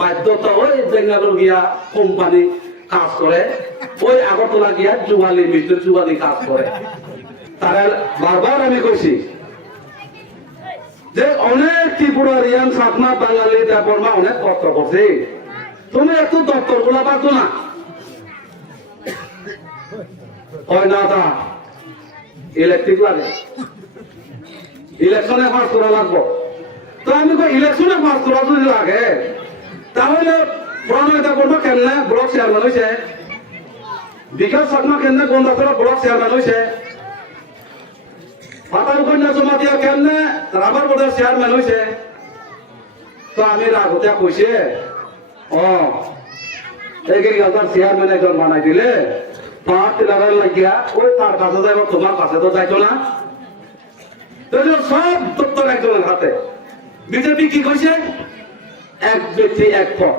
বাধ্যতা ওই বেঙ্গালোর গিয়া কোম্পানি কাজ করে, ওই আগরতলা গিয়া যুগালি মিস্ত্রি যুগালি কাজ করে। তারা বারবার আমি কইছি যে অনেক ত্রিপুরারিয়ান সাতমা বাঙালি দেবর্মা অনেক কষ্ট করছে, তুমি একটু দপ্তর গুলা পারতো না হয় না, তা ইলেকট্রিক লাগে, ইলেকশনে পাস করা লাগবো। তো আমি ইলেকশনে পাস করা যদি লাগে তাহলে প্রণয় দেবর্মা কেমনে ব্লক চেয়ারম্যান হয়েছে, বিকাশ শর্মা কেমনে গন্ডাতলা ব্লক চেয়ারম্যান হয়েছে, পাতাল কন্যা জমাতিয়া কেমনে রাবার বোর্ডের চেয়ারম্যান হয়েছে। তো আমি রাগতিয়া কইছে এগ্রিকালচার চেয়ারম্যান একজন বানাই দিলে পাঁচ টিলারের লাগিয়া ওই তার কাছে যাইব, তোমার কাছে তো যাইতো না। সব দপ্তর একজনের হাতে। বিজেপি কি কইছে এক ব্যক্তি এক পদ,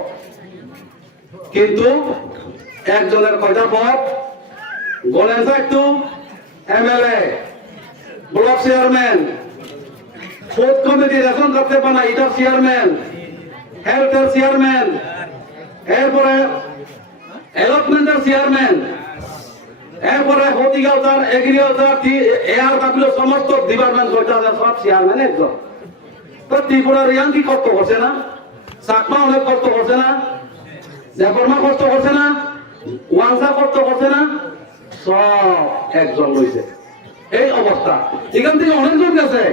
কিন্তু একজনের কয়টা পদ, গণেশ একটু MLA, block chairman, food committee ration করতে পানা এটার চেয়ারম্যান, হেলথের চেয়ারম্যান, এরপরে অ্যালটমেন্টের চেয়ারম্যান, এরপরে হর্টিকালচার, এগ্রিকালচার, এয়ার কাপিল সমস্ত ডিপার্টমেন্ট সব চেয়ারম্যান একজন। তো ত্রিপুরার ইয়াং কি কষ্ট করছে না, চাকমা অনেক কষ্ট করছে না, দেবর্মা কষ্ট করছে না, ওয়াংসা কষ্ট করছে না, সব একজন রয়েছে। এই অবস্থা এখান থেকে অনেকজন গেছে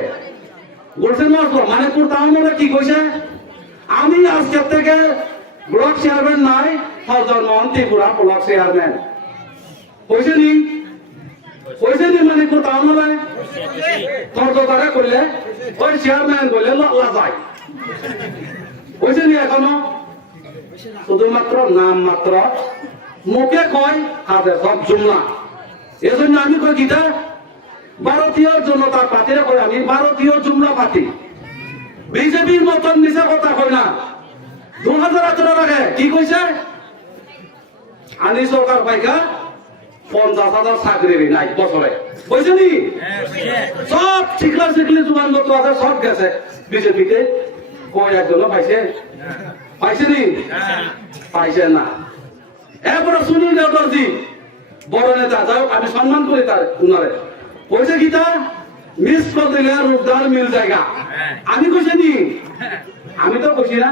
বলছেন মানিকপুর টাউনে কি কইছে, আমি আজকে থেকে ব্লক চেয়ারম্যান নাই, ফজলমোহন ত্রিপুরা ব্লক চেয়ারম্যান কইছে নি, কইছে নি মানিকপুর টাউনে তর্জদারে কইলে ওই চেয়ারম্যান কইলে লল্লা যায়, কইছে নি এখনো, শুধুমাত্র নাম মাত্র মুখে কয়, হাতে সব জুমলা। এজন্য আমি কই গীতা ভারতীয় জনতা পার্টির কই, আমি ভারতীয় জুমলা পার্টি, বিজেপির মতন মিছা কথা কই না। 2018 আগে কি কইছে, আনি সরকার পাইকা 50,000 চাকরি নাই বছরে, কইছে নি, সব শিখলা শিখলি জোয়ান লোক আছে সব গেছে বিজেপিতে, কই একজনও পাইছে, পাইছে নি, পাইছে না। এরপরে সুনীল দেওদরজি বড় নেতা, যাই হোক আমি সম্মান করি তার উনারে, কইছে গীতা মিস কল দিলে রূপদার মিল জায়গা, আমি কইছে নি, আমি তো কইছি না।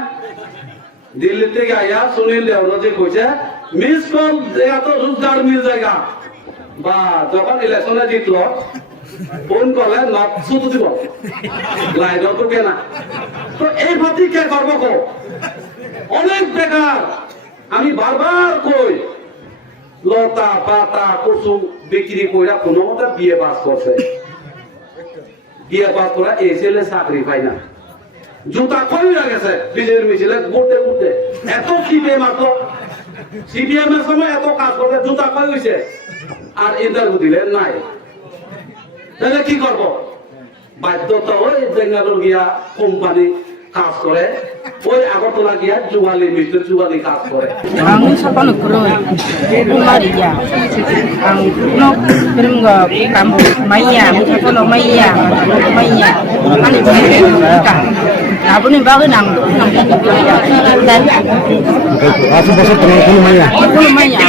দিল্লি থেকে আইয়া সুনীল দেওদরজি কইছে মিস কল জায়গা তো রূপদার মিল জায়গা, বা যখন ইলেকশনে জিতল ফোন করলে নট শুধু দিব লাইন তো কেনা। তো এই ভাতি কে করবো কো, অনেক বেকার। আমি বারবার কই লতা পাতা কচু বিক্রি করে কোনো মতো বিয়ে পাস করছে, বিয়ে পাস করে এই ছেলে চাকরি পায় না, জুতা কই গেছে বিজেপির মিছিলে ঘুরতে ঘুরতে, এত সিপিএম আসলো, সিপিএম এর সময় এত কাজ করতে জুতা কই হয়েছে, আর ইন্টারভিউ দিলে নাই। তাহলে কি করব, বাধ্যতা ওই বেঙ্গালোর গিয়া কোম্পানি কাজ করে, ওই আগরতলা গিয়া যুগালি মিস্ত্রি যুগালি কাজ করে। আমি সাপান করে Kumaria ang no pero kamu maya mo maya maya ani ka আপনি বাগে নাম আশি বছর পরে কোনো মাইয়া কোনো মাইয়া